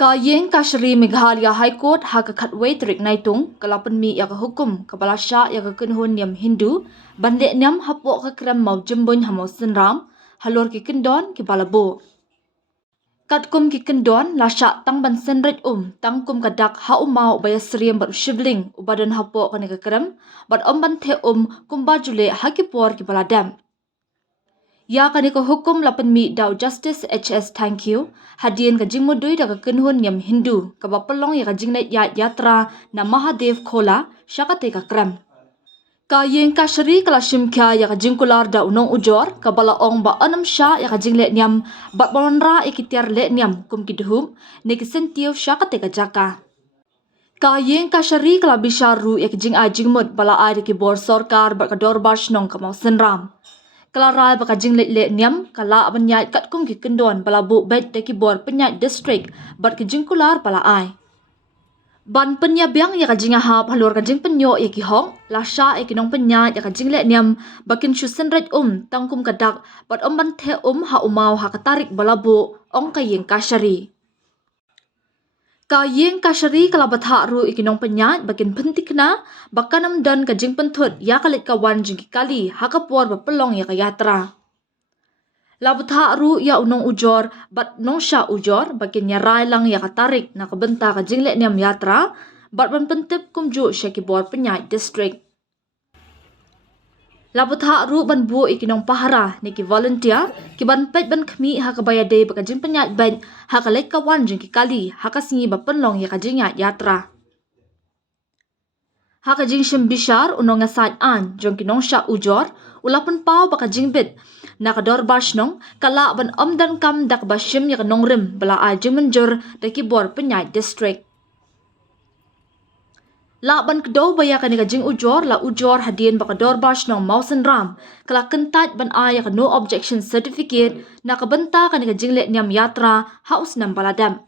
Kayeng Kashri Meghalaya High Court hakakhatway trik naitung kalapan mi ya hukum kabalasya ya kenhun yam Hindu bande nyam hapo kakram mau jembon hamau senram halor ki kendon ki balabo. Katkum ki kendon lasya tang ban senret tangkum kadak ha umau bayasriem bat shibling ubadan hapo kane kakram bat ban the kumba jule hakipor ki baladam. Ya kani ko hukum lapan mi daw Justice HS thank you hadian ka jingmudui da ka kenhun yam Hindu ka bapalong ya ka jingnait ya yatra na Mahadev Khola syakate ka kram. Ka yeng ka shri kala shimkya ya ka jingkular da unong ujor ka balaong ba anam sya ya ka jingle nyam bat balonra ikitiar le nyam kum kidhum ne ki sentio syakate ka jaka. Ka yeng ka shri kala bisharu ya ki jing a jingmud bala ai ki bor sarkar ba ka dorbash nong ka mau senram. Kelarai baka jinglet le niam kala abanyai katkum ki kendon bala bu bet de ki bor penyai district bat ki jingkular bala ai. Ban penya biang ya ka jinga hap halur ka jing penyo ya ki hong la sha e ki nong penya ya ka jinglet niam bakin shusen red tangkum kadak bat ban the ha umau ha katarik bala bu ong ka yeng ka shari. Ka yeng ka shari kala batha ru ikinong penyat bakin pentik na bakanam dan ka jing penthut ya kalit kawan jing kali hakapor bapelong ya ka yatra. La batha ru ya unong ujor bat nong sha ujor bakin nyarai lang ya katarik na kabenta ka jingle niam yatra bat ban pentip kumju syaki bor penyat district. Labutha ru ban bu ikinong pahara ni ki volunteer ki ban pet ban khmi ha ka bayade baka jing penyat ban ha ka lek kawan jing ki kali ha ka singi ba penlong ya ka jinga yatra. Ha ka jing shim bishar unong asat an jong ki nong sha ujor ulapan pau baka jing bit na ka dor bash nong kala ban dan kam dak ba shim ya ka nong rim bala a jing menjur da ki bor penyat district. La ban kedo baya ka ni ka jing ujor la ujor hadian baka dorbash nong mausen ram kala kentat ban aya ka no objection certificate na ka benta ka ni ka jing le niam yatra haus nam baladam.